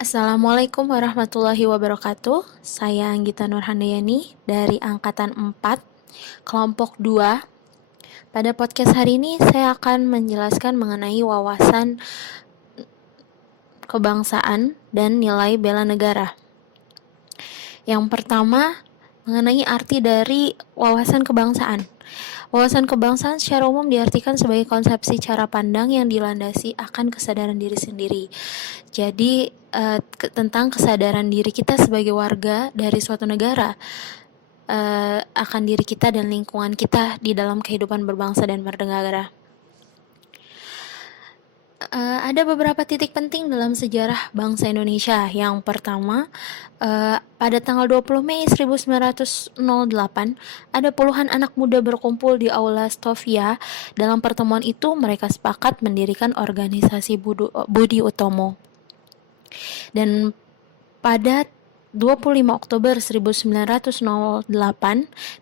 Assalamualaikum warahmatullahi wabarakatuh. Saya Anggita Nurhandayani dari Angkatan 4, Kelompok 2. Pada podcast hari ini saya akan menjelaskan mengenai wawasan kebangsaan dan nilai bela negara. Yang pertama, mengenai arti dari wawasan kebangsaan. Wawasan kebangsaan secara umum diartikan sebagai konsepsi cara pandang yang dilandasi akan kesadaran diri sendiri. Jadi tentang kesadaran diri kita sebagai warga dari suatu negara akan diri kita dan lingkungan kita di dalam kehidupan berbangsa dan bernegara. Ada beberapa titik penting dalam sejarah bangsa Indonesia. Yang pertama, pada tanggal 20 Mei 1908, ada puluhan anak muda berkumpul di Aula Stovia. Dalam pertemuan itu, mereka sepakat mendirikan organisasi Budi Utomo. Dan pada 25 Oktober 1908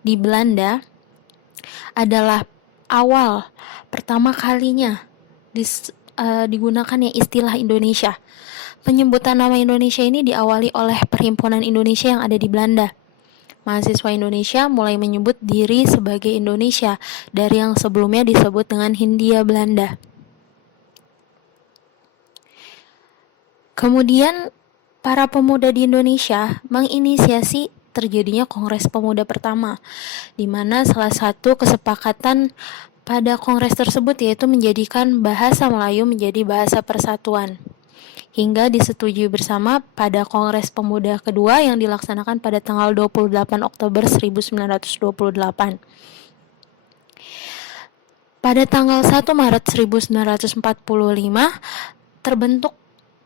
di Belanda adalah awal pertama kalinya digunakannya istilah Indonesia. Penyebutan nama Indonesia ini diawali oleh Perhimpunan Indonesia yang ada di Belanda. Mahasiswa Indonesia mulai menyebut diri sebagai Indonesia dari yang sebelumnya disebut dengan Hindia Belanda. Kemudian para pemuda di Indonesia menginisiasi terjadinya Kongres Pemuda pertama, di mana salah satu kesepakatan pada kongres tersebut yaitu menjadikan bahasa Melayu menjadi bahasa persatuan, hingga disetujui bersama pada Kongres Pemuda kedua yang dilaksanakan pada tanggal 28 Oktober 1928. Pada tanggal 1 Maret 1945 terbentuk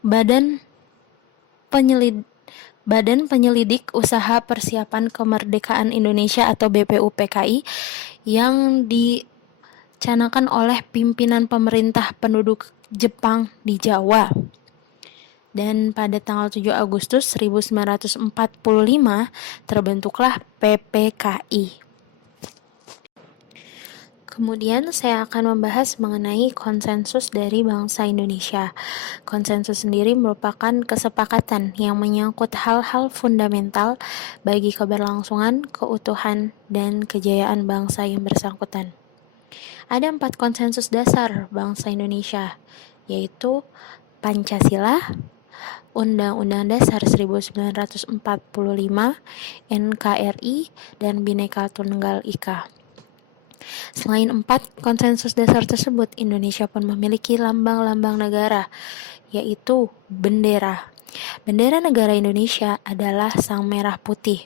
Badan Penyelidik Usaha Persiapan Kemerdekaan Indonesia atau BPUPKI yang dicanangkan oleh pimpinan pemerintah penduduk Jepang di Jawa. Dan pada tanggal 7 Agustus 1945 terbentuklah PPKI. Kemudian saya akan membahas mengenai konsensus dari bangsa Indonesia. Konsensus sendiri merupakan kesepakatan yang menyangkut hal-hal fundamental bagi keberlangsungan, keutuhan, dan kejayaan bangsa yang bersangkutan. Ada 4 konsensus dasar bangsa Indonesia, yaitu Pancasila, Undang-Undang Dasar 1945, NKRI, dan Bhinneka Tunggal Ika. Selain 4 konsensus dasar tersebut, Indonesia pun memiliki lambang-lambang negara, yaitu bendera. Bendera negara Indonesia adalah sang merah putih.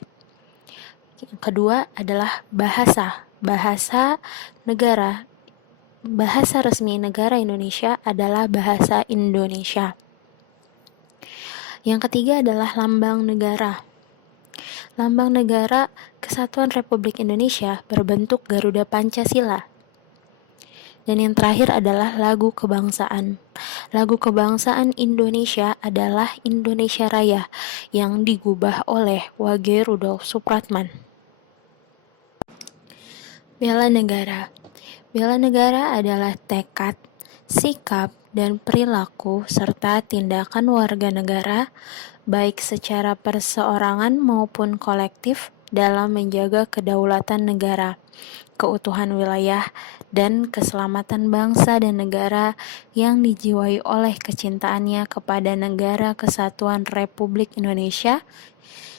Yang kedua adalah bahasa. Bahasa resmi negara Indonesia adalah bahasa Indonesia. Yang ketiga adalah lambang negara. Lambang negara Kesatuan Republik Indonesia berbentuk Garuda Pancasila. Dan yang terakhir adalah lagu kebangsaan. Lagu kebangsaan Indonesia adalah Indonesia Raya yang digubah oleh Wage Rudolf Supratman. Bela negara. Bela negara adalah tekad, sikap, dan perilaku serta tindakan warga negara baik secara perseorangan maupun kolektif dalam menjaga kedaulatan negara, keutuhan wilayah, dan keselamatan bangsa dan negara yang dijiwai oleh kecintaannya kepada Negara Kesatuan Republik Indonesia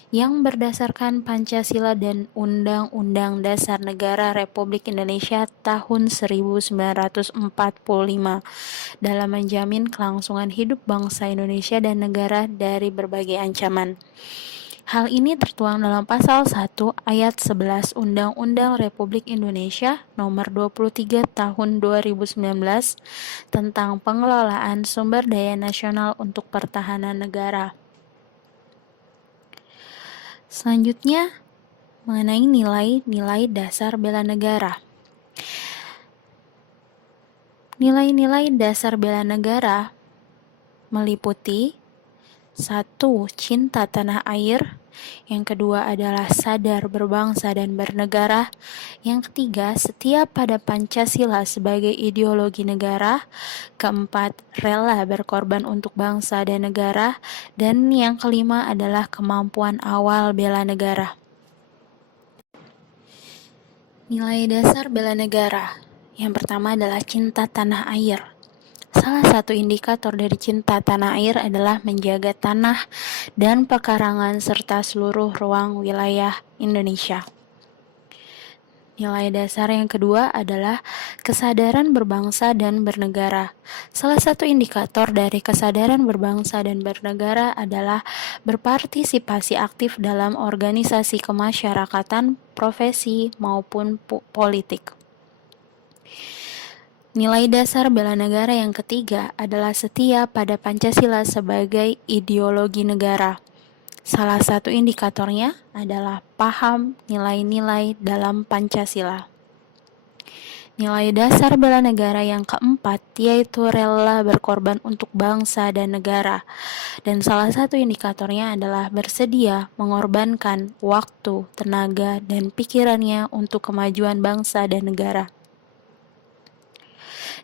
yang berdasarkan Pancasila dan Undang-Undang Dasar Negara Republik Indonesia tahun 1945 dalam menjamin kelangsungan hidup bangsa Indonesia dan negara dari berbagai ancaman. Hal ini tertuang dalam pasal 1 ayat 11 Undang-Undang Republik Indonesia nomor 23 tahun 2019 tentang pengelolaan sumber daya nasional untuk pertahanan negara. Selanjutnya, mengenai nilai-nilai dasar bela negara. Nilai-nilai dasar bela negara meliputi Satu, cinta tanah air. Yang kedua adalah sadar berbangsa dan bernegara. Yang ketiga, setia pada Pancasila sebagai ideologi negara. Keempat, rela berkorban untuk bangsa dan negara. Dan yang kelima adalah kemampuan awal bela negara. Nilai dasar bela negara. Yang pertama adalah cinta tanah air. Salah satu indikator dari cinta tanah air adalah menjaga tanah dan pekarangan serta seluruh ruang wilayah Indonesia. Nilai dasar yang kedua adalah kesadaran berbangsa dan bernegara. Salah satu indikator dari kesadaran berbangsa dan bernegara adalah berpartisipasi aktif dalam organisasi kemasyarakatan, profesi, maupun politik. Nilai dasar bela negara yang ketiga adalah setia pada Pancasila sebagai ideologi negara. Salah satu indikatornya adalah paham nilai-nilai dalam Pancasila. Nilai dasar bela negara yang keempat yaitu rela berkorban untuk bangsa dan negara. Dan salah satu indikatornya adalah bersedia mengorbankan waktu, tenaga, dan pikirannya untuk kemajuan bangsa dan negara.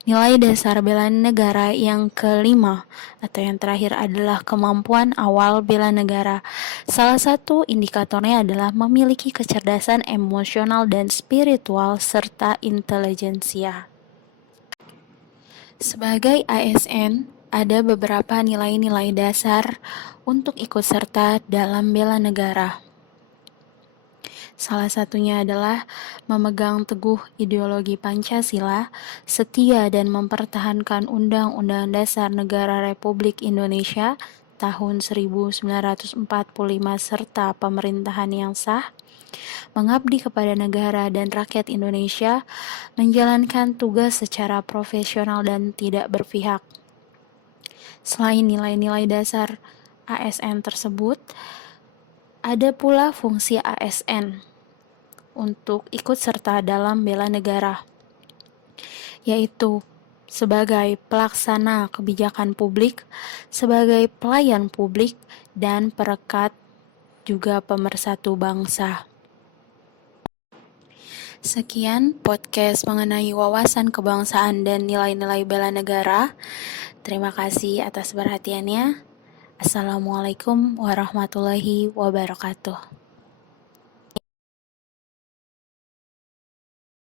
Nilai dasar bela negara yang kelima atau yang terakhir adalah kemampuan awal bela negara. Salah satu indikatornya adalah memiliki kecerdasan emosional dan spiritual serta intelijensia. Sebagai ASN, ada beberapa nilai-nilai dasar untuk ikut serta dalam bela negara. Salah satunya adalah memegang teguh ideologi Pancasila, setia dan mempertahankan Undang-Undang Dasar Negara Republik Indonesia tahun 1945 serta pemerintahan yang sah, mengabdi kepada negara dan rakyat Indonesia, menjalankan tugas secara profesional dan tidak berpihak. Selain nilai-nilai dasar ASN tersebut, ada pula fungsi ASN untuk ikut serta dalam bela negara, yaitu sebagai pelaksana kebijakan publik, sebagai pelayan publik, dan perekat juga pemersatu bangsa. Sekian podcast mengenai wawasan kebangsaan dan nilai-nilai bela negara. Terima kasih atas perhatiannya. Assalamualaikum warahmatullahi wabarakatuh.